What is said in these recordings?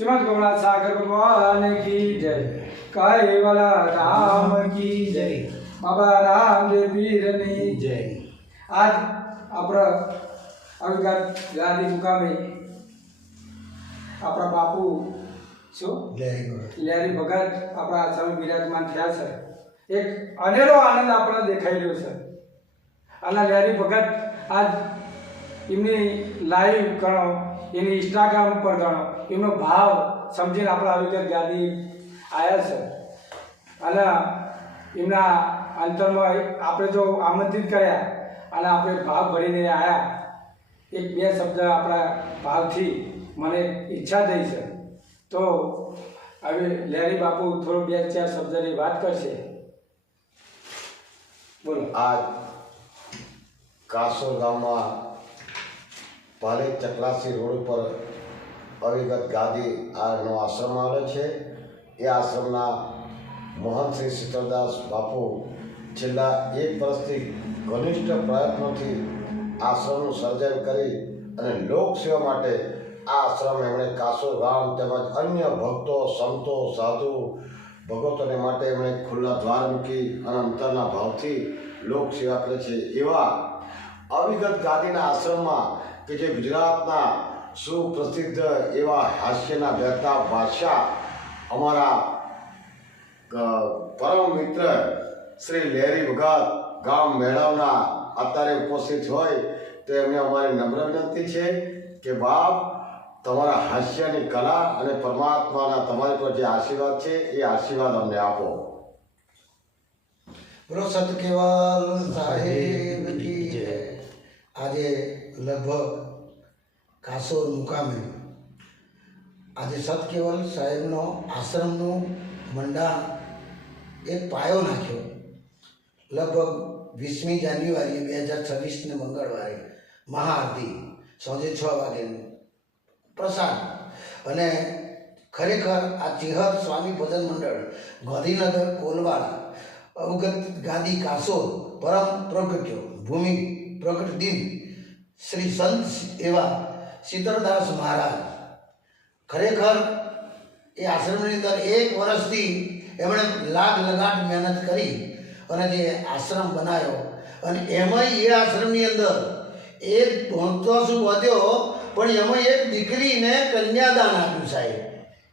श्रीमद कमला सागर भगवान की जय, केवल राम की जय, बाबा रामदेव पीरनी जय। आज अपना अविगत गादी मुकामे अपना बापू शो लहरी भगत अपना आश्रम विराजमान थया छे। एक अनेरो आनंद आपने देखाई रह्यो छे। અને લહેરી ભગત આજ એમની લાઈવ ગણો, એની ઇન્સ્ટાગ્રામ પર ગણો, એમનો ભાવ સમજીને આપણા અવિગત ગાદી આવ્યા છે। અને એમના અંતરમાં આપણે જો આમંત્રિત કર્યા અને આપણે ભાવ ભરીને આવ્યા, એક બે શબ્દ આપણા ભાવથી મને ઈચ્છા થઈ છે, તો હવે લહેરી બાપુ થોડો બે ચાર શબ્દની વાત કરશે। બોલો। आज कासोर गाम में पाले चकलासी रोड पर अविगत गादी आनो आश्रम आवेलो छे। ए आश्रमना महंत श्री शीतलदास बापू छेल्ला 1 वर्षथी घनिष्ठ प्रयत्नोथी आश्रमनुं सर्जन करी अने लोक सेवा माटे आ आश्रम एमणे कासोर गाम तेमज अन्य भक्तो संतो साधु भगवतोने माटे एमणे खुल्ला द्वार मूकी अने अंतરના भावथी लोक सेवा करे छे। एवा अविगत गादीना आश्रमમાં કે જે ગુજરાતના સુપ્રસિદ્ધ એવા હાસ્યના વહેતા ભાષા અમારા પરમ મિત્ર શ્રી લહેરી ભગત ગામ મેળવના અત્યારે ઉપસ્થિત હોય તો એમને અમારી નમ્ર વિનંતી છે કે બાપ તમારા હાસ્યની કલા અને પરમાત્માના તમારી પર જે આશીર્વાદ છે એ આશીર્વાદ અમને આપો। બોલો સત કેવલ સાહેબ की जय। आज लगभग कासोर मुकामे आज सत केवल साहेबनो आश्रमनो मंडाण एक पायो नाख्यो। लगभग 20मी जान्युआरी 2026 ने मंगळवारे महाआरती सांजे 6 वागे प्रसाद अने खरेखर आ चिहर स्वामी भजन मंडळ गांधीनगर कोलवाड़ा अवगत गादी कासोर परम प्रगट्यो भूमि प्रकट दिन श्री संत एवं शीतलदास महाराज खरेखर ये आश्रमनी अंदर 1 वर्षथी एमणे लाग लगाट मेहनत करी अने जे आश्रम बनायो अने एमांय ए आश्रमनी अंदर एक धोतो शुं वध्यो पण एमांय एक दीकरीने कन्यादान आप्युं साहेब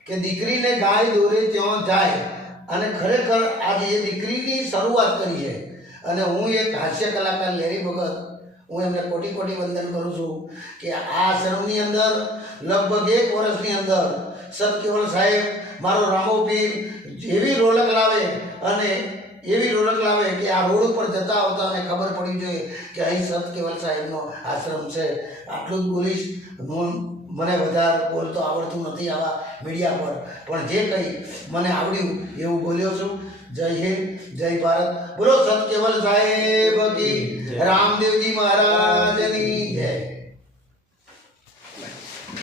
के दीकरीने गाय दोरे त्यां जाय अने खरेखर आज ये दीकरीनी शरूआत करी है। अने हूँ एक हास्य कलाकार लहेरी भगत हूँ एमने कोटी कोटी वंदन करूँ छूँ कि आ आश्रमनी अंदर लगभग 1 वर्षनी अंदर सत केवल साहेब मारो रामो पीर एवी रोलक लावे अने एवी रोलक लावे कि आ रोड पर जता होता अने खबर पड़ी जोईए कि अहीं सत केवल साहेबनो आश्रम छे। आटલું જ બોલીશ। મને વધારે બોલતો આવડતું નથી આવા મીડિયા પર, પણ જે કંઈ મને આવડ્યું એવું બોલ્યો છું। जय हिंद, जय भारत। बोलो सत केवल साहेब की, रामदेव जी महाराज की जय।